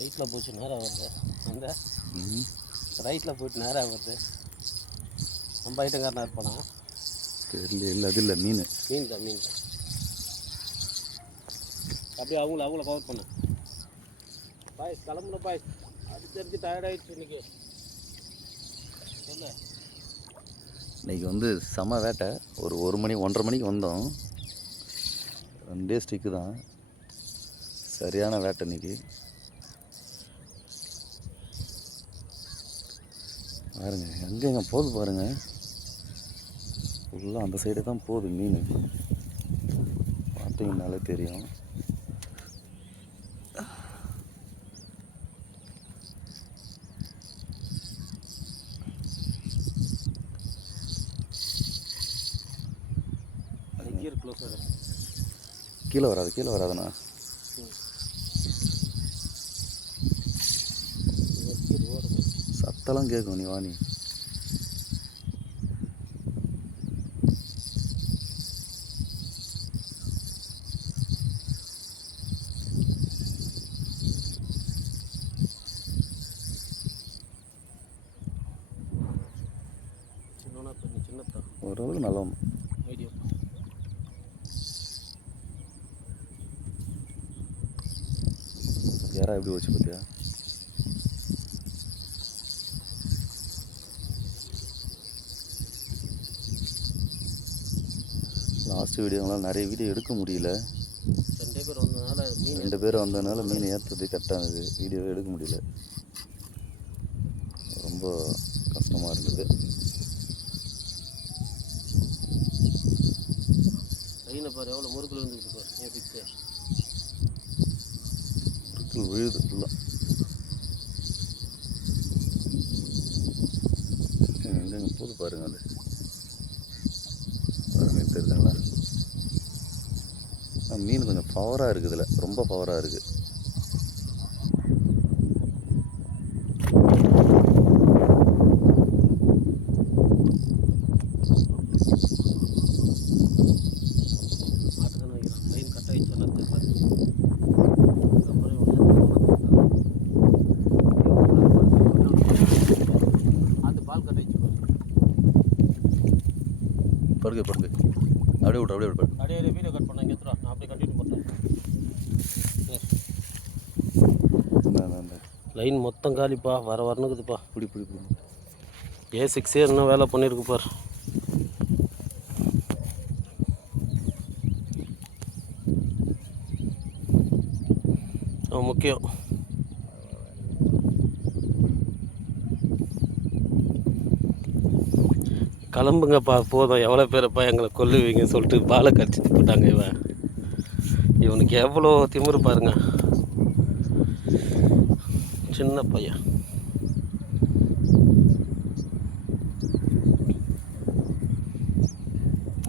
ரைட்டில் போச்சு நேராக வருது அந்த ரைட்டில் போயிட்டு நேராக வருது. நம்ம ஐட்டங்காரனா இருப்பானா தெரியல. இல்லை அது இல்லை, மீன் தான் மீன் தான். அப்படியே அவங்கள கவர் பண்ண பாய்ஸ் கிளம்புன பாய்ஸ். அடிச்சு டயர்டாகிடுச்சு இன்னைக்கு. இல்லை இன்றைக்கி வந்து செம வேட்டை. ஒரு மணி 1:30 மணிக்கு வந்தோம். 2 ஸ்டிக்கு தான். சரியான வேட்டை இன்றைக்கி. பாருங்க எங்கெங்க போகுது பாருங்க. ஃபுல்லாக அந்த சைடு தான் போகுது மீன். பார்த்தீங்கன்னாலே தெரியும். கீழே வராதுண்ணா. சத்தெல்லாம் கேட்கும். நீ வாணி ஓரளவுக்கு நல்லா ஐடியா. யாரா எப்படி வச்சு பார்த்தியா? லாஸ்ட் வீடியோங்களாம் நிறைய வீடியோ எடுக்க முடியல. 2 பேர் வந்ததுனால மீன் ஏற்றுறது கரெக்டானது. வீடியோவே எடுக்க முடியல. ரொம்ப கஷ்டமாக இருந்தது. பாரு எவ்வளோ முறுக்கில் வந்துருக்கு பாரு. என் பிக்சர் முறுக்கில் விழுது ஃபுல்லாக. எங்கெங்க போது பாருங்க. அது பாருங்க தெரியுதுங்களா? மீன் கொஞ்சம் பவராக இருக்குது. இதில் ரொம்ப பவராக இருக்குது. படுக்கு அப்படியே விடு அப்படியே வீடியோ கட் பண்ண. இங்கே நான் அப்படியே கண்டினியூ பண்ணுறேன். லைன் மொத்தம் காலிப்பா. வரணுக்குதுப்பா. பிடி A6 இன்னும் வேலை பண்ணியிருக்கு பார். முக்கியம் கிளம்புங்கப்பா போதும். எவ்வளோ பேரப்பா எங்களை கொல்லுவீங்கன்னு சொல்லிட்டு பாலை கடிச்சிட்டு போட்டாங்க. இவனுக்கு எவ்வளோ திமிரு பாருங்க. சின்ன பையன்.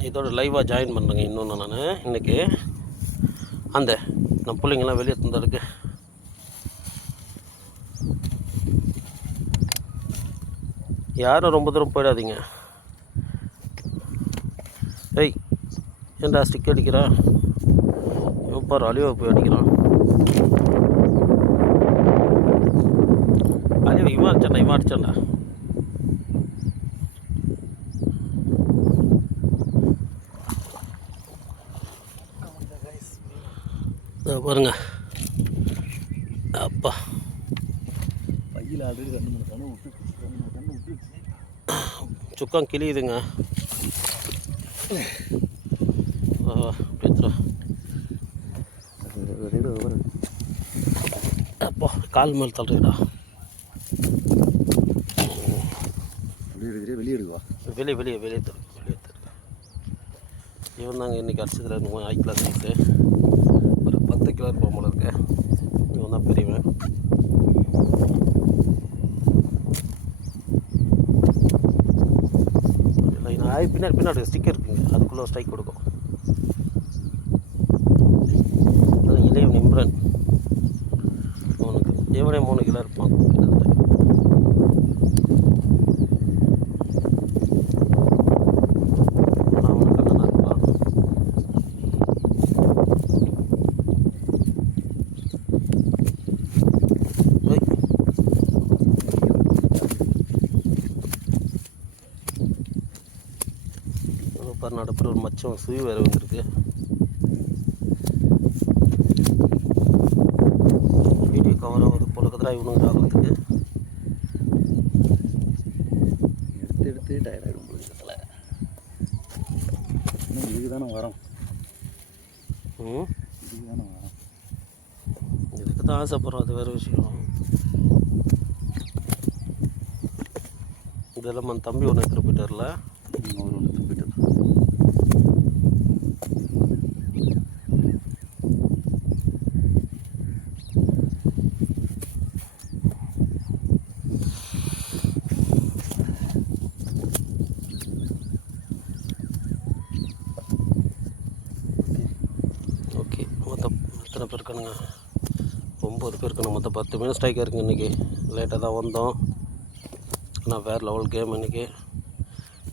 இதோட லைவாக ஜாயின் பண்ணுறேங்க. இன்னொன்று நான் இன்றைக்கி நம்ம பிள்ளைங்கள்லாம் வெளியே தந்துருக்கு. யாரும் ரொம்ப தூரம் போயிடாதீங்க. ஏய் ஏன்டா ஸ்டிக் அடிக்கிறா? பாரு அழிவை போய் அடிக்கிறான். அழிவு இவன் அடிச்சான்டா. பாருங்க அப்பா பையில் ஆல்ரெடி 2-3 கண்ணு விட்டு சுக்கம் கிளியுதுங்க. பேத்துறா அப்பா கால் மேல் தள்ளுறா. வெளியே எடுக்குவா. வெளியே தரு. இவன் தாங்க இன்றைக்கி அடிச்சதில் ஹை கிளாஸ் சைஸு. ஒரு 10 கிலோ இருப்பான் போல இருக்கு. இவன் தான் பெரியவன். பின்னாடி ஸ்டிக்கர் இருக்குங்க. அதுக்குள்ளே ஸ்ட்ரைக் கொடுக்கும். இளையவன் இம்ரான். இவனே 3 கிலோ இருப்பான். பாரு நடுப்புற ஒரு மச்சம் சுழி வேறு வந்திருக்கு. வீடியோ கவர் ஆகுது போல இருக்குதுடா இவனுங்க ஆகிறதுக்கு. எடுத்து டயர்டாகிடும் பொழுதுல. இன்னும் இதுக்கு தானே வரோம். இதுக்கு தானே வரோம். இதுக்கு தான் ஆசைப்படுறோம், அது வேறு விஷயம். இதெல்லாம் మన தம்பி ஒன்று எடுத்துகிட்டு போயிட்டார்ல. அவர் ஒன்று எடுத்துகிட்டு போயிட்டார். ஓகே, மொத்தம் எத்தனை பேர் இருக்கானுங்க? 9 பேர் இருக்கணும். மொத்தம் 10 மீன் ஸ்ட்ரைக்காக இருக்குங்க இன்றைக்கி. லேட்டாக தான் வந்தோம், ஆனால் வேறு லெவல் கேம் இன்றைக்கி.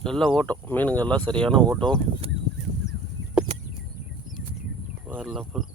நல்ல ஓட்டம், மீனுங்க எல்லாம் சரியான ஓட்டம், வேறு லெவல்.